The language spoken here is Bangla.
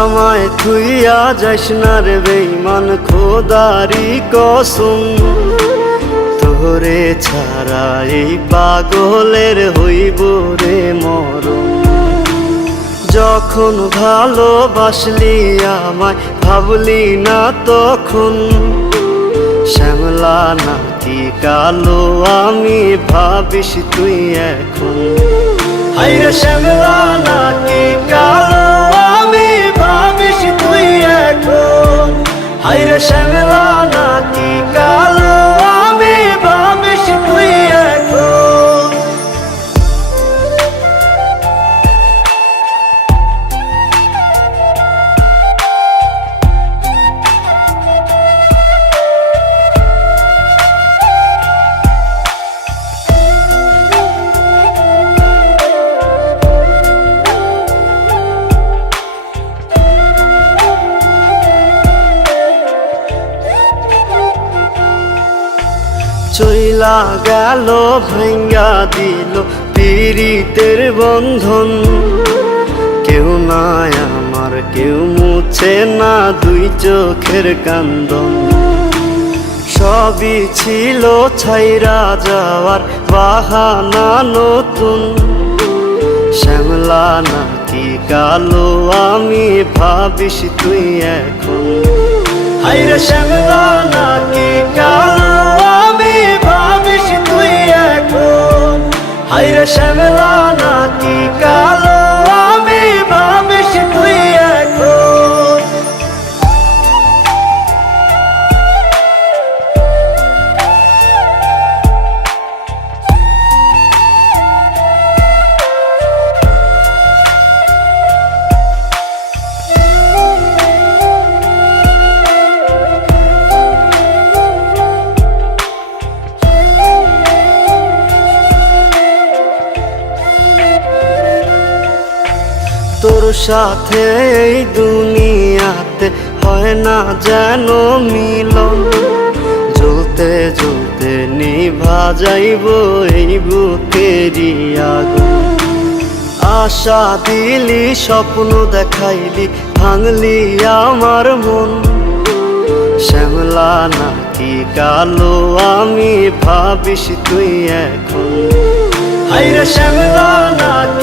আমায় থুইয়া যাস না রে বেঈমান, খোদারি কসম। তোরে ছাড়া এই পাগলের হইব রে মরণ। যখন ভালোবাসলি আমায় ভাবলি না তখন, শ্যামলা নাকি কালো আমি ভাবিস তুই এখন। হায়রে শ্যামলা নাকি কালো আমি ভাবিস তুই এখন। হায়রে শ্যামলা নাকি কালো আমি ভাবিস তুই এখন। চইলা গেল ভাঙ্গা দিল পীড়িতের বন্ধন। কেউ নাই আমার, কেউ মুছে না দুই চোখের কান্দন। সবই ছিল ছাইরা যাওয়ার বাহানা নতুন। শ্যামলা নাকি কালো আমি ভাবিস তুই এখন। হায়রে শ্যামলা নাকি কালো আমি ভাবিস তুই এখন। হায়রে শ্যামলা নাকি কালো আমি ভাবিস তুই এখন। তোর সাথে এই দুনিয়াতে হয় না যেন মিলন। জ্বলতে জ্বলতে নিভা যাইব এই বুকেরই আগুন। আশা দিলি, স্বপ্ন দেখাইলি, ভাঙলি আমার মন। শ্যামলা নাকি কালো আমি ভাবিস তুই এখন। হায়রে শ্যামলা নাকি